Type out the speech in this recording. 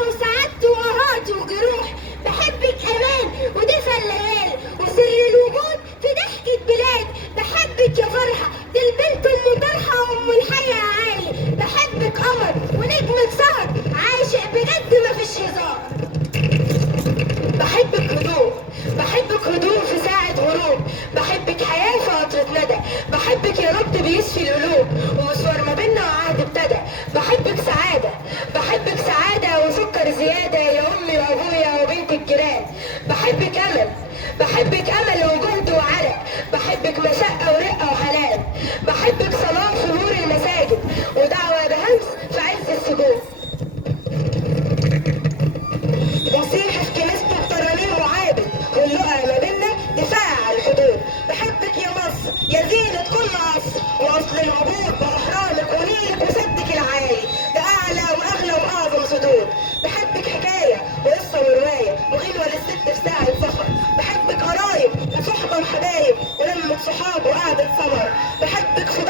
وسعادتي وقهاتي وجروح. بحبك امان ودفى الليالي وسر الوجود في ضحكة بلاد. بحبك يا فرحة دي البنت ام طرحة وام الحي عالي. بحبك قمر ونجمة سهر عاشق بجد مفيش هزار. بحبك هدوء، بحبك هدوء في ساعة غروب. بحبك حياة في قطرة ندى. بحبك يا رب بيشفي القلوب ومشوار ما بينا وعهد ابتدى. بحبك سعادة، بحبك سعادة وسكر زيادة يا أمي وأبويا وبنت الجيران. بحبك أمل، بحبك أمل وجهد وعرق. بحبك مشقة ورقة وحنان. بحبك صلاة في نور المساجد ودعوة بهمس في عز السجود. نصيحة في كنيسته بترانيم وعابد واللقا ما بينا دفاع عن الحدود. بحبك يا مصر يا زينة كل عصر وأصل العبور بأحرامك ونيلك وسدك العالي ده أعلى وأغلى وأعظم سدود. بحبك حكاية وقصة ورواية وغنوة للست في ساعة فخر. بحبك قرايب وصحبة وحبايب ولمة صحاب وقعدة سمر. بحبك في